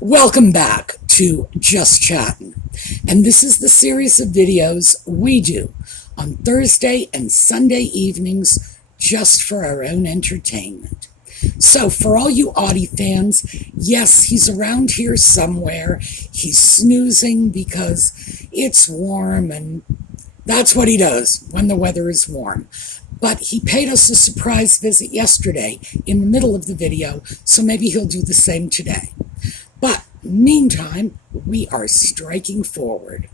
Welcome back to Just Chattin', and this is the series of videos we do on Thursday and Sunday evenings just for our own entertainment. So for all you Audie fans, yes, he's around here somewhere. He's snoozing because it's warm, and that's what he does when the weather is warm. But he paid us a surprise visit yesterday in the middle of the video, so maybe he'll do the same today. But meantime, we are striking forward.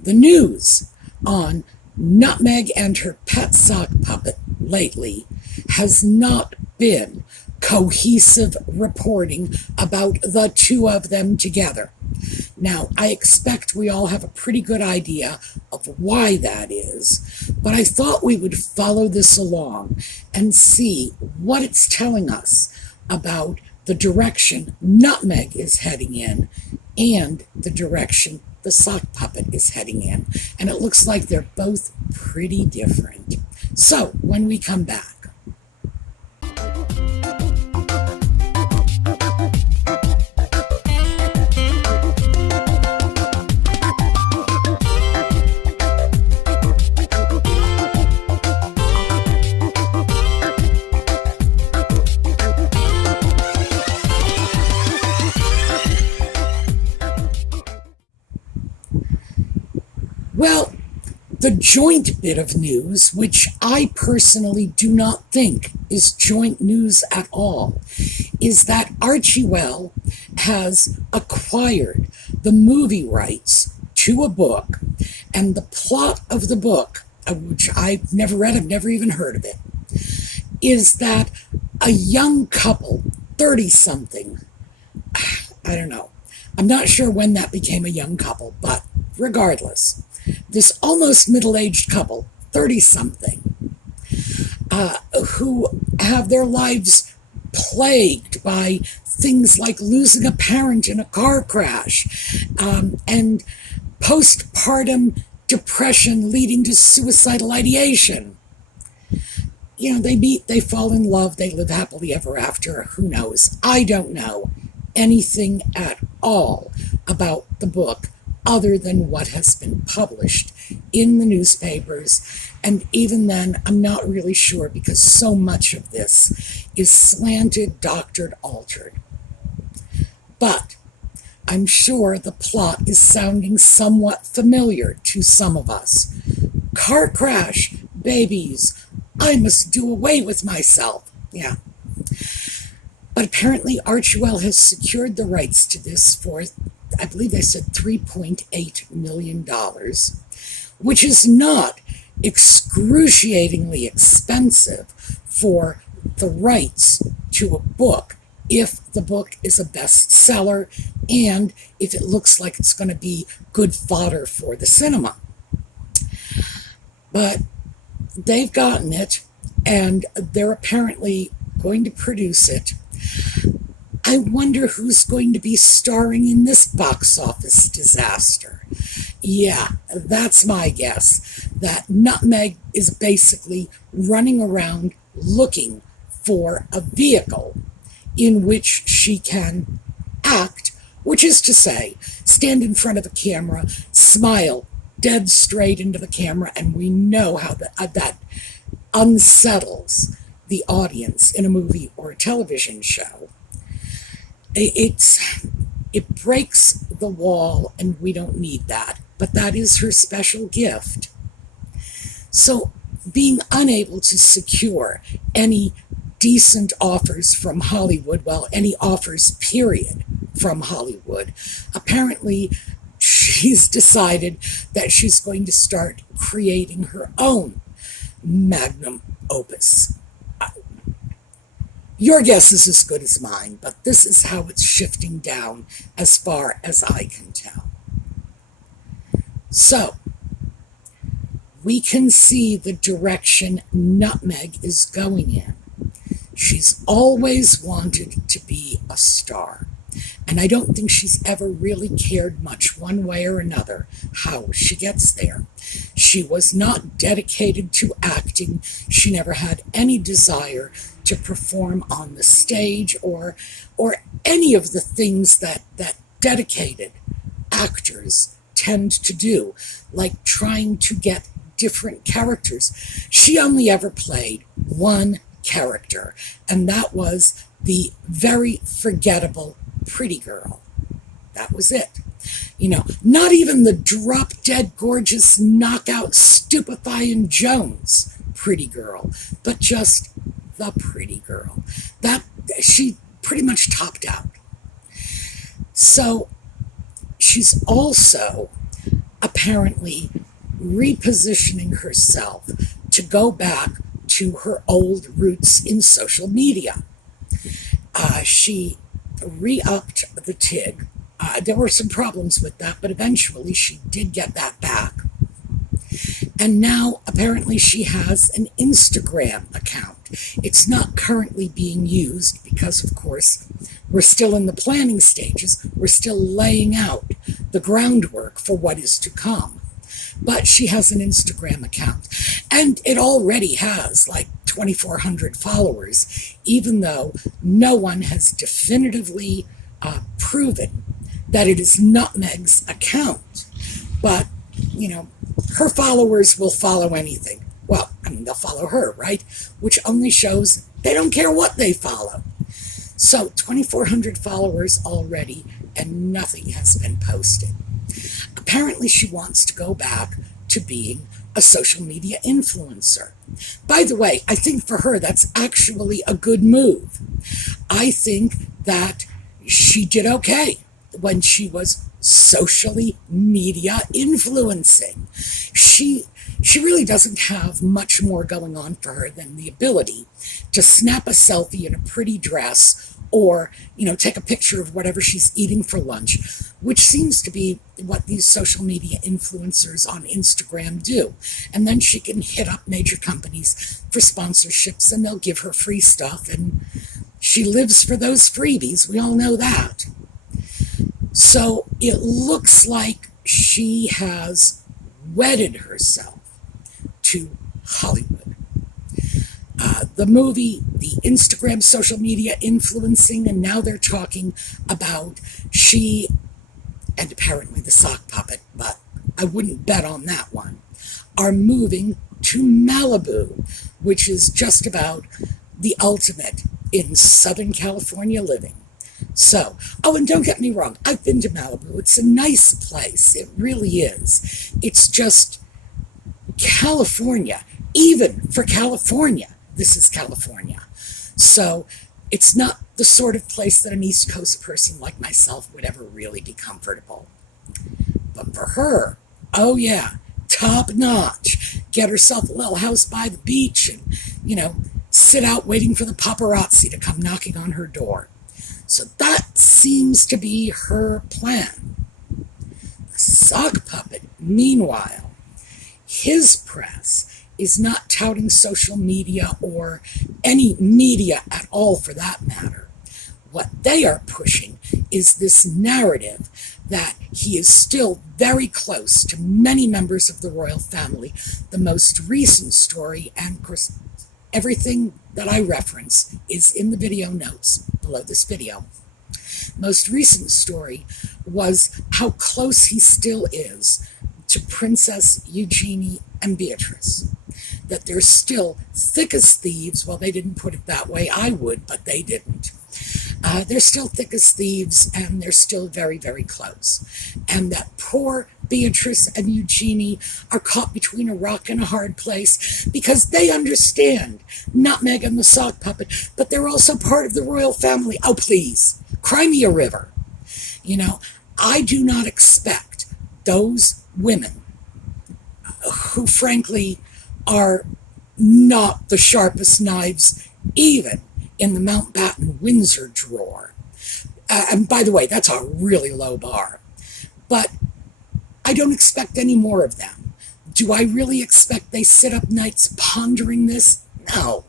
The news on Nutmeg and her pet sock puppet lately has not been cohesive reporting about the two of them together. Now, I expect we all have a pretty good idea of why that is, but I thought we would follow this along and see what it's telling us about the direction Nutmeg is heading in and the direction the sock puppet is heading in. And it looks like they're both pretty different. So, when we come back. Well, the joint bit of news, which I personally do not think is joint news at all, is that Archie has acquired the movie rights to a book, and the plot of the book, which I've never read, I've never even heard of it, is that a young couple, 30-something, I don't know, I'm not sure when that became a young couple, but regardless, this almost middle-aged couple, 30-something, who have their lives plagued by things like losing a parent in a car crash, and postpartum depression leading to suicidal ideation. You know, they meet, they fall in love, they live happily ever after, who knows? I don't know anything at all about the book other than what has been published in the newspapers. And even then, I'm not really sure because so much of this is slanted, doctored, altered. But I'm sure the plot is sounding somewhat familiar to some of us. Car crash, babies, I must do away with myself. Yeah. But apparently Archewell has secured the rights to this for, I believe they said $3.8 million, which is not excruciatingly expensive for the rights to a book if the book is a bestseller and if it looks like it's going to be good fodder for the cinema. But they've gotten it, and they're apparently going to produce it. I wonder who's going to be starring in this box office disaster. Yeah, that's my guess, that Nutmeg is basically running around looking for a vehicle in which she can act, which is to say, stand in front of a camera, smile dead straight into the camera, and we know how that unsettles the audience in a movie or a television show. It breaks the wall, and we don't need that. But that is her special gift. So being unable to secure any decent offers from Hollywood, well, any offers, period, from Hollywood, apparently she's decided that she's going to start creating her own magnum opus. Your guess is as good as mine, but this is how it's shifting down as far as I can tell. So, we can see the direction Nutmeg is going in. She's always wanted to be a star, and I don't think she's ever really cared much one way or another how she gets there. She was not dedicated to acting. She never had any desire to to perform on the stage or any of the things that dedicated actors tend to do, like trying to get different characters. She only ever played one character, and that was the very forgettable pretty girl. That was it. You know, not even the drop-dead gorgeous knockout stupefying Jones pretty girl, but just the pretty girl. That she pretty much topped out. So she's also apparently repositioning herself to go back to her old roots in social media. She re-upped the TIG. There were some problems with that, but eventually she did get that back. And now apparently she has an Instagram account. It's not currently being used because, of course, we're still in the planning stages. We're still laying out the groundwork for what is to come. But she has an Instagram account, and it already has like 2,400 followers, even though no one has definitively proven that it is Nutmeg's account. But, you know, her followers will follow anything. Well, I mean, they'll follow her, right? Which only shows they don't care what they follow. So 2,400 followers already, and nothing has been posted. Apparently she wants to go back to being a social media influencer. By the way, I think for her that's actually a good move. I think that she did okay when she was socially media influencing. She really doesn't have much more going on for her than the ability to snap a selfie in a pretty dress or, you know, take a picture of whatever she's eating for lunch, which seems to be what these social media influencers on Instagram do. And then she can hit up major companies for sponsorships and they'll give her free stuff, and she lives for those freebies. We all know that. So it looks like she has wedded herself to Hollywood. The movie, the Instagram social media influencing, and now they're talking about she, and apparently the sock puppet, but I wouldn't bet on that one, are moving to Malibu, which is just about the ultimate in Southern California living. So, oh, and don't get me wrong, I've been to Malibu. It's a nice place. It really is. It's just California. Even for California, this is California. So it's not the sort of place that an East Coast person like myself would ever really be comfortable. But for her, oh yeah, top notch. Get herself a little house by the beach and, you know, sit out waiting for the paparazzi to come knocking on her door. So that seems to be her plan. The sock puppet, meanwhile, his press is not touting social media or any media at all for that matter. What they are pushing is this narrative that he is still very close to many members of the royal family. The most recent story, and of course everything that I reference is in the video notes below this video. Most recent story was how close he still is to Princess Eugenie and Beatrice. That they're still thick as thieves. Well, they didn't put it that way. I would, but they didn't. They're still thick as thieves, and they're still very, very close. And that poor Beatrice and Eugenie are caught between a rock and a hard place because they understand Nutmeg and the sock puppet, but they're also part of the royal family. Oh, please, cry me a river. You know, I do not expect those women who, frankly, are not the sharpest knives, even in the Mountbatten Windsor drawer. And by the way, that's a really low bar. But I don't expect any more of them. Do I really expect they sit up nights pondering this? No.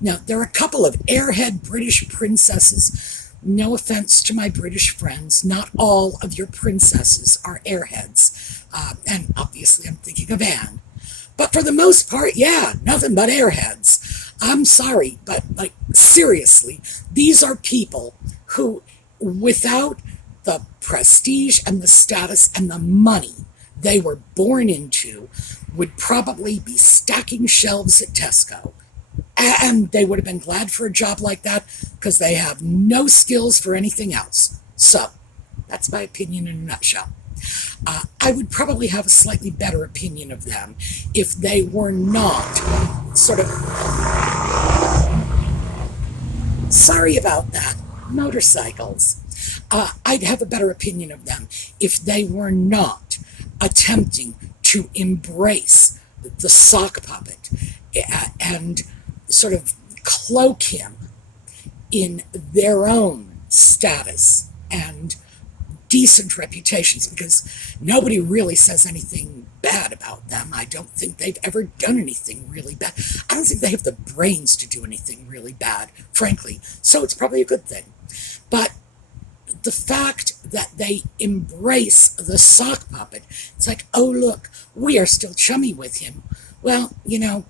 There are a couple of airhead British princesses. No offense to my British friends. Not all of your princesses are airheads. And obviously I'm thinking of Anne. But for the most part, yeah, nothing but airheads. I'm sorry, but like seriously, these are people who, without the prestige and the status and the money they were born into, would probably be stacking shelves at Tesco. And they would have been glad for a job like that because they have no skills for anything else. So, that's my opinion in a nutshell. I would probably have a slightly better opinion of them if they were not sort of... Sorry about that. Motorcycles. I'd have a better opinion of them if they were not attempting to embrace the sock puppet and sort of cloak him in their own status and decent reputations, because nobody really says anything bad about them. I don't think they've ever done anything really bad. I don't think they have the brains to do anything really bad, frankly, so it's probably a good thing. But the fact that they embrace the sock puppet, it's like, oh look, we are still chummy with him. Well, you know,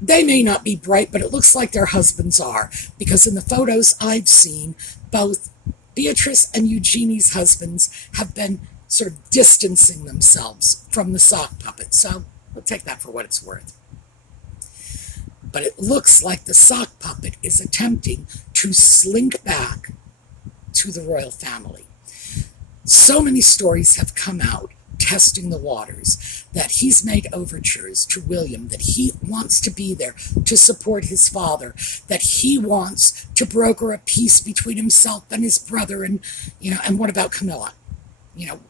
they may not be bright, but it looks like their husbands are, because in the photos I've seen, both Beatrice and Eugenie's husbands have been sort of distancing themselves from the sock puppet, so we'll take that for what it's worth. But it looks like the sock puppet is attempting to slink back to the royal family. So many stories have come out testing the waters, that he's made overtures to William, that he wants to be there to support his father, that he wants to broker a peace between himself and his brother, and, you know, and what about Camilla? You know,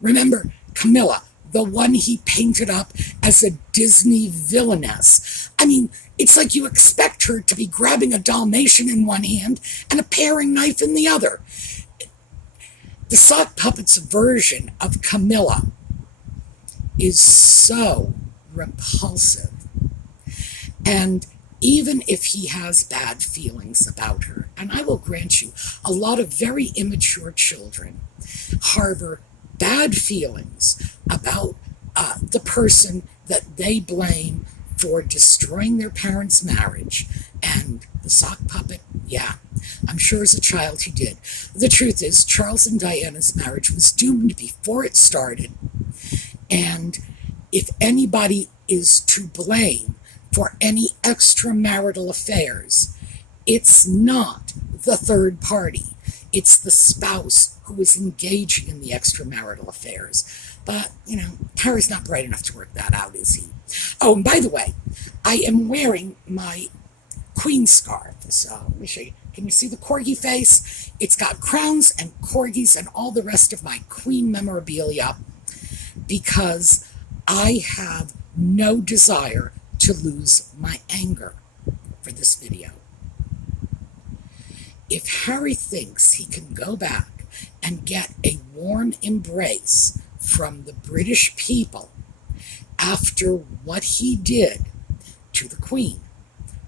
remember Camilla, the one he painted up as a Disney villainess. I mean, it's like you expect her to be grabbing a Dalmatian in one hand and a paring knife in the other. The sock puppet's version of Camilla is so repulsive. And even if he has bad feelings about her, and I will grant you, a lot of very immature children harbor bad feelings about the person that they blame for destroying their parents' marriage. And the sock puppet, yeah, I'm sure as a child he did. The truth is, Charles and Diana's marriage was doomed before it started. And if anybody is to blame for any extramarital affairs, it's not the third party. It's the spouse who is engaging in the extramarital affairs. But, you know, Harry's not bright enough to work that out, is he? Oh, and by the way, I am wearing my queen scarf. So let me show you. Can you see the corgi face? It's got crowns and corgis and all the rest of my queen memorabilia, because I have no desire to lose my anger for this video. If Harry thinks he can go back and get a warm embrace from the British people after what he did to the Queen,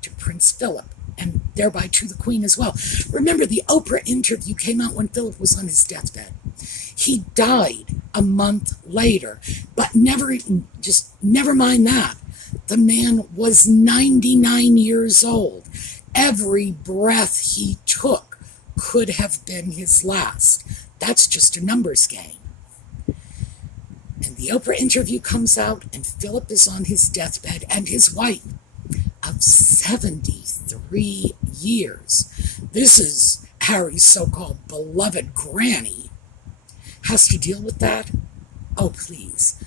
to Prince Philip, and thereby to the Queen as well. Remember, the Oprah interview came out when Philip was on his deathbed. He died a month later, but never mind that. The man was 99 years old. Every breath he took could have been his last. That's just a numbers game. And the Oprah interview comes out, and Philip is on his deathbed, and his wife of 73 years. This is Harry's so-called beloved granny. Has to deal with that? Oh, please.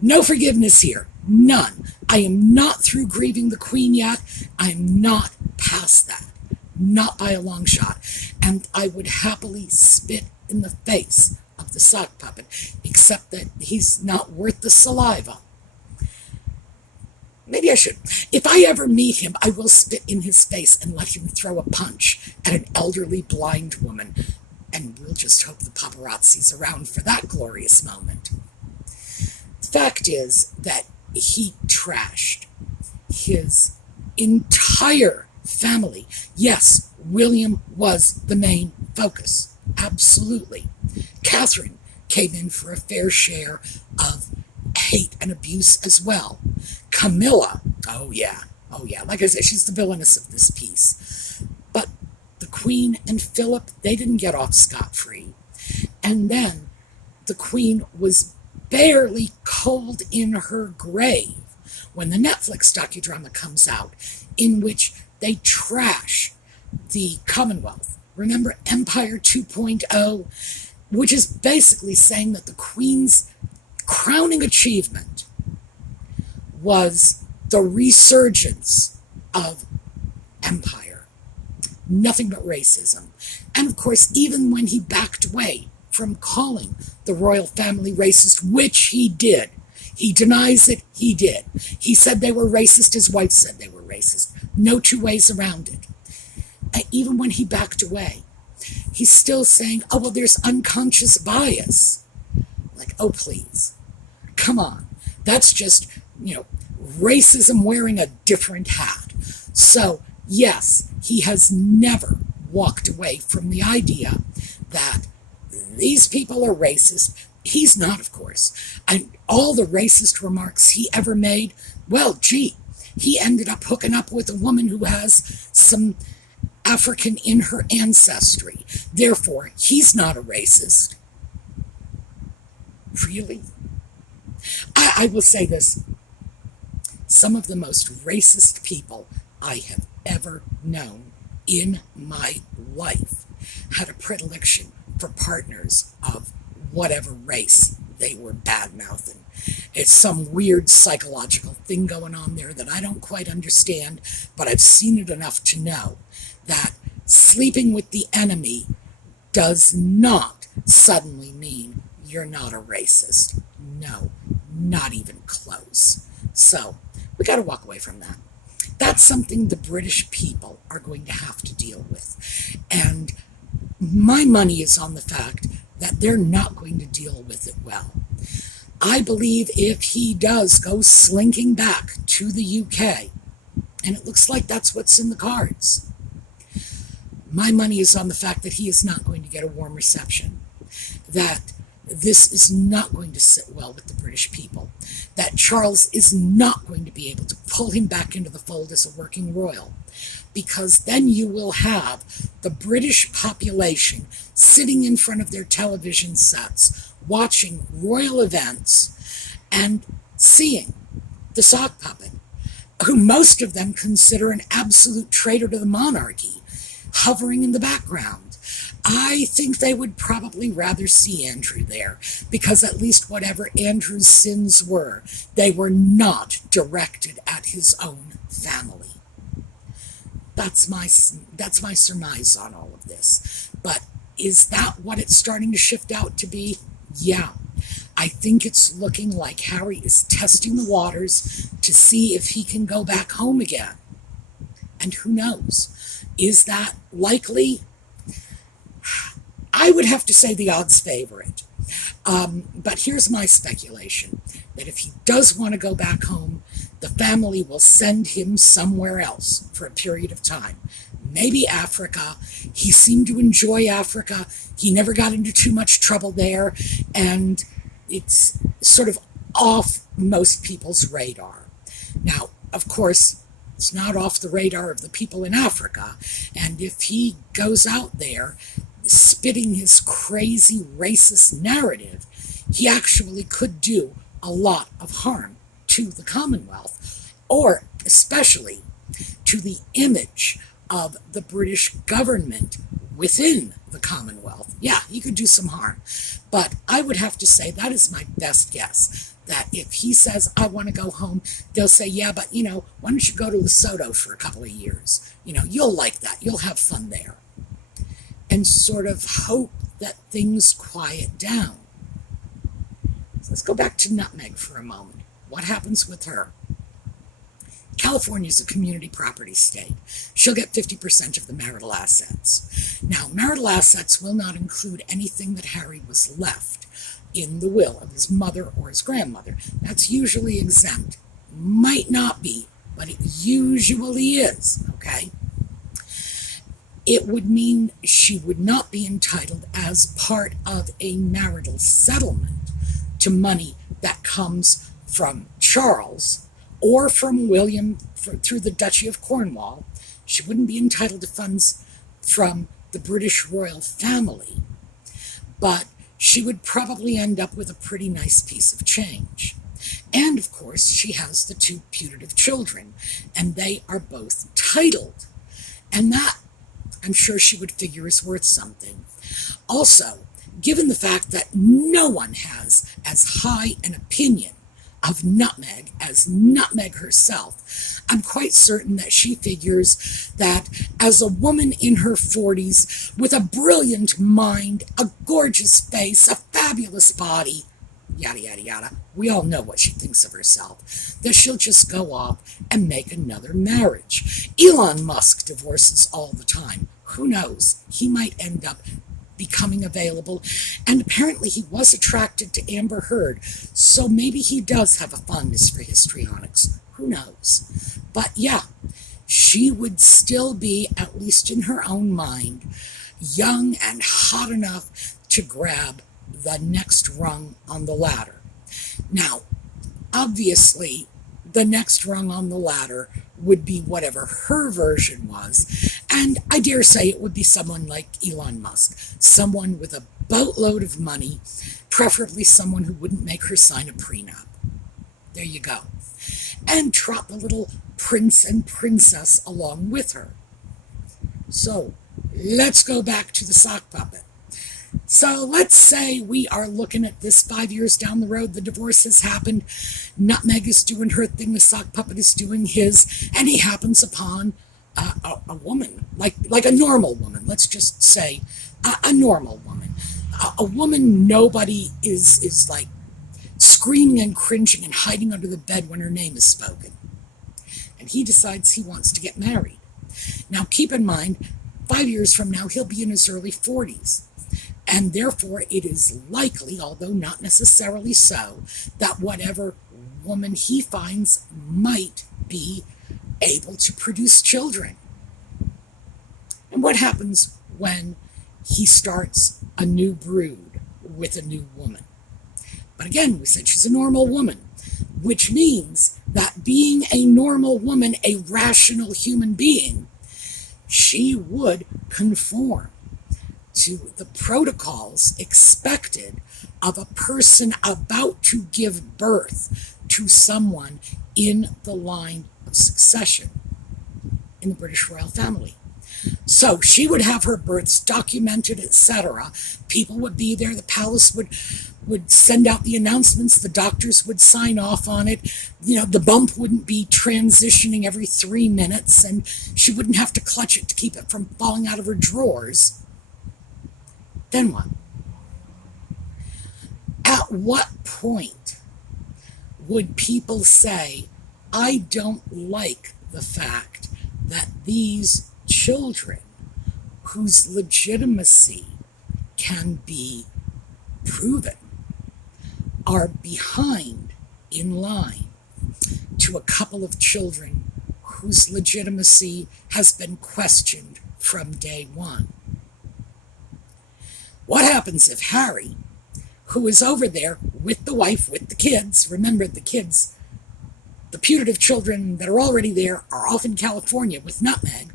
No forgiveness here. None. I am not through grieving the Queen yet. I am not past that. Not by a long shot. And I would happily spit in the face of the sock puppet, except that he's not worth the saliva. Maybe I should. If I ever meet him, I will spit in his face and let him throw a punch at an elderly blind woman. And we'll just hope the paparazzi's around for that glorious moment. The fact is that he trashed his entire family. Yes, William was the main focus. Absolutely. Catherine came in for a fair share of hate and abuse as well. Camilla, oh yeah, like I said, she's the villainess of this piece. But the Queen and Philip, they didn't get off scot-free. And then the Queen was barely cold in her grave when the Netflix docudrama comes out, in which they trash the Commonwealth. Remember Empire 2.0, which is basically saying that the Queen's crowning achievement was the resurgence of empire. Nothing but racism. And of course, even when he backed away from calling the royal family racist, which he did, he denies it, he did. He said they were racist, his wife said they were racist. No two ways around it. Even when he backed away, he's still saying, oh, well, there's unconscious bias. Like, oh, please. Come on. That's just, racism wearing a different hat. So, yes, he has never walked away from the idea that these people are racist. He's not, of course. And all the racist remarks he ever made, well, gee, he ended up hooking up with a woman who has some African in her ancestry. Therefore, he's not a racist. Really? I will say this. Some of the most racist people I have ever known in my life had a predilection for partners of whatever race they were bad-mouthing. It's some weird psychological thing going on there that I don't quite understand, but I've seen it enough to know that sleeping with the enemy does not suddenly mean you're not a racist. No, not even close. So, we got to walk away from that. That's something the British people are going to have to deal with. And my money is on the fact that they're not going to deal with it well. I believe if he does go slinking back to the UK, and it looks like that's what's in the cards, my money is on the fact that he is not going to get a warm reception, that this is not going to sit well with the British people, that Charles is not going to be able to pull him back into the fold as a working royal, because then you will have the British population sitting in front of their television sets, watching royal events, and seeing the sock puppet, who most of them consider an absolute traitor to the monarchy, hovering in the background. I think they would probably rather see Andrew there, because at least whatever Andrew's sins were, they were not directed at his own family. That's my surmise on all of this. But is that what it's starting to shift out to be? Yeah. I think it's looking like Harry is testing the waters to see if he can go back home again. And who knows? Is that likely? I would have to say the odds favor it. But here's my speculation, that if he does want to go back home, the family will send him somewhere else for a period of time. Maybe Africa. He seemed to enjoy Africa. He never got into too much trouble there, and it's sort of off most people's radar. Now, of course, it's not off the radar of the people in Africa, and if he goes out there spitting his crazy racist narrative, he actually could do a lot of harm to the Commonwealth, or especially to the image of the British government within the Commonwealth. Yeah, he could do some harm. But I would have to say that is my best guess, that if he says, I want to go home, they'll say, yeah, but, why don't you go to Lesotho for a couple of years? You'll like that. You'll have fun there. And sort of hope that things quiet down. So let's go back to Nutmeg for a moment. What happens with her? California is a community property state. She'll get 50% of the marital assets. Now, marital assets will not include anything that Harry was left in the will of his mother or his grandmother. That's usually exempt. Might not be, but it usually is, okay? It would mean she would not be entitled as part of a marital settlement to money that comes from Charles or from William through the Duchy of Cornwall. She wouldn't be entitled to funds from the British royal family, but she would probably end up with a pretty nice piece of change. And of course, she has the two putative children, and they are both titled. And that, I'm sure she would figure, is worth something. Also, given the fact that no one has as high an opinion of Nutmeg as Nutmeg herself, I'm quite certain that she figures that as a woman in her 40s with a brilliant mind, a gorgeous face, a fabulous body, yada, yada, yada, we all know what she thinks of herself, that she'll just go off and make another marriage. Elon Musk divorces all the time. Who knows? He might end up becoming available, and apparently he was attracted to Amber Heard, so maybe he does have a fondness for histrionics. Who knows? But yeah, she would still be, at least in her own mind, young and hot enough to grab the next rung on the ladder. Now, obviously, the next rung on the ladder would be whatever her version was, and I dare say it would be someone like Elon Musk, someone with a boatload of money, preferably someone who wouldn't make her sign a prenup. There you go. And trot the little prince and princess along with her. So, let's go back to the sock puppet. So let's say we are looking at this 5 years down the road. The divorce has happened. Nutmeg is doing her thing. The sock puppet is doing his. And he happens upon a woman, like a normal woman. Let's just say a normal woman. A woman nobody is like screaming and cringing and hiding under the bed when her name is spoken. And he decides he wants to get married. Now keep in mind, 5 years from now, he'll be in his early 40s. And therefore, it is likely, although not necessarily so, that whatever woman he finds might be able to produce children. And what happens when he starts a new brood with a new woman? But again, we said she's a normal woman, which means that being a normal woman, a rational human being, she would conform to the protocols expected of a person about to give birth to someone in the line of succession in the British royal family. So she would have her births documented, etc. People would be there. The palace would send out the announcements. The doctors would sign off on it. You know, the bump wouldn't be transitioning every 3 minutes, and she wouldn't have to clutch it to keep it from falling out of her drawers. Then what? At what point would people say, I don't like the fact that these children whose legitimacy can be proven are behind in line to a couple of children whose legitimacy has been questioned from day one? What happens if Harry, who is over there with the wife, with the kids, remember the kids, the putative children that are already there are off in California with Nutmeg,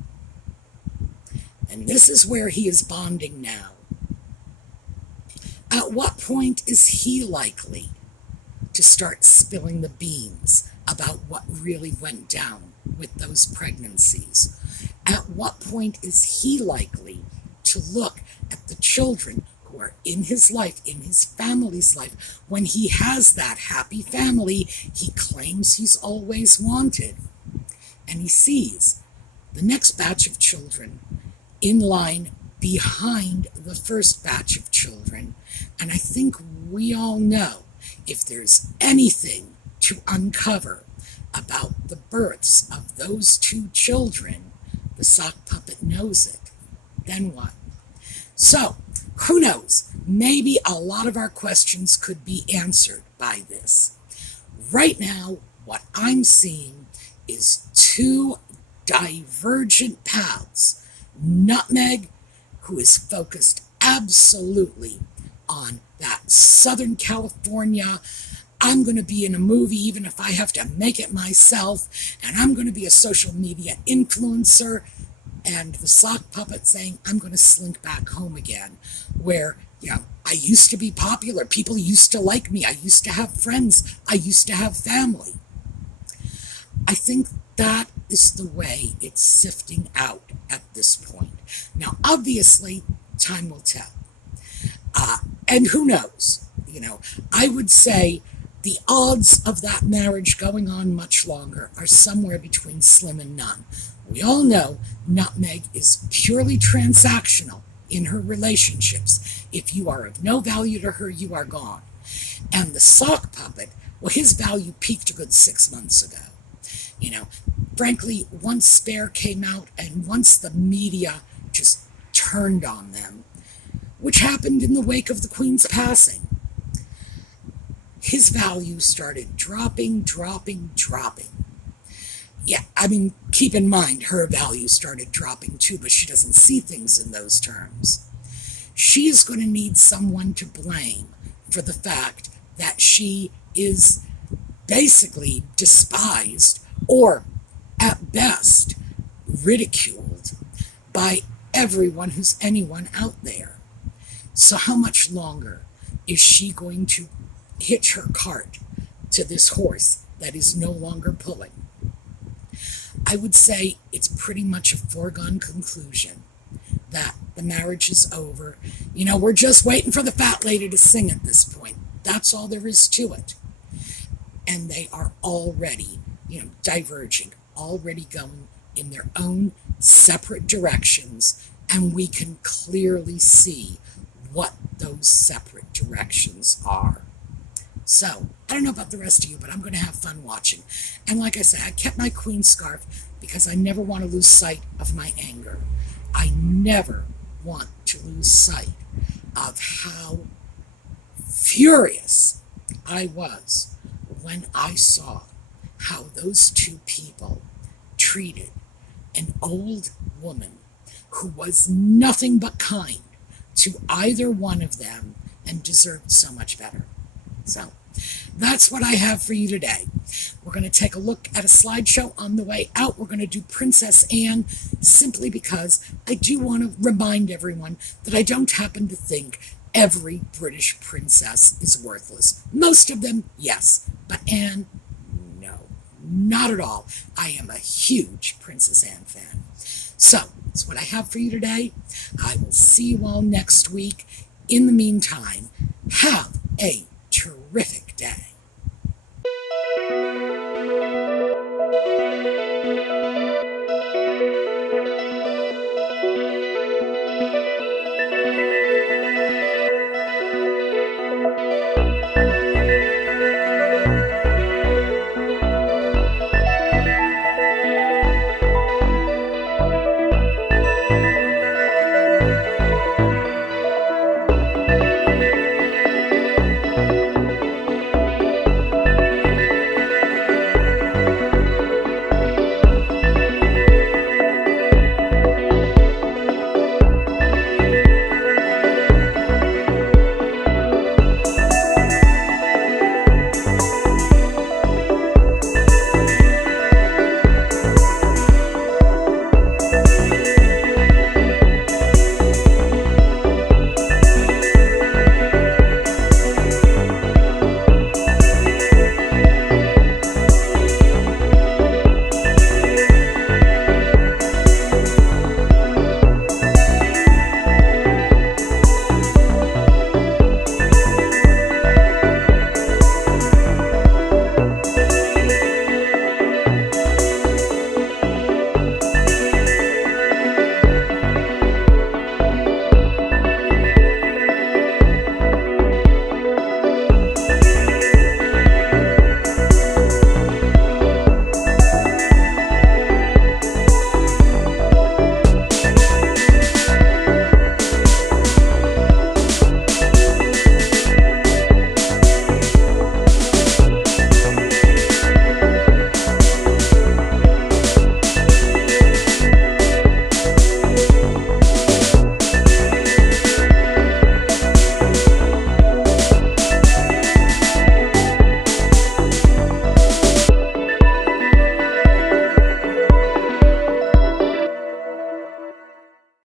and this is where he is bonding now. At what point is he likely to start spilling the beans about what really went down with those pregnancies? At what point is he likely to look at the children who are in his life, in his family's life, when he has that happy family he claims he's always wanted, and he sees the next batch of children in line behind the first batch of children? And I think we all know, if there's anything to uncover about the births of those two children, the sock puppet knows it. Then what? So, who knows? Maybe a lot of our questions could be answered by this. Right now, what I'm seeing is two divergent paths. Nutmeg, who is focused absolutely on that Southern California, I'm going to be in a movie even if I have to make it myself, and I'm going to be a social media influencer, and the sock puppet saying, I'm going to slink back home again, where, I used to be popular. People used to like me. I used to have friends. I used to have family. I think that is the way it's sifting out at this point. Now, obviously, time will tell. And who knows? I would say the odds of that marriage going on much longer are somewhere between slim and none. We all know Nutmeg is purely transactional in her relationships. If you are of no value to her, you are gone. And the sock puppet, well, his value peaked a good 6 months ago. Frankly, once Spare came out and once the media just turned on them, which happened in the wake of the Queen's passing, his value started dropping. Yeah, keep in mind, her value started dropping too, but she doesn't see things in those terms. She is going to need someone to blame for the fact that she is basically despised, or at best ridiculed, by everyone who's anyone out there. So how much longer is she going to hitch her cart to this horse that is no longer pulling? I would say it's pretty much a foregone conclusion that the marriage is over. We're just waiting for the fat lady to sing at this point. That's all there is to it. And they are already, diverging, already going in their own separate directions, and we can clearly see what those separate directions are. So, I don't know about the rest of you, but I'm going to have fun watching. And like I said, I kept my queen scarf because I never want to lose sight of my anger. I never want to lose sight of how furious I was when I saw how those two people treated an old woman who was nothing but kind to either one of them and deserved so much better. So that's what I have for you today. We're going to take a look at a slideshow on the way out. We're going to do Princess Anne simply because I do want to remind everyone that I don't happen to think every British princess is worthless. Most of them, yes, but Anne, no, not at all. I am a huge Princess Anne fan. So that's what I have for you today. I will see you all next week. In the meantime, have a terrific day.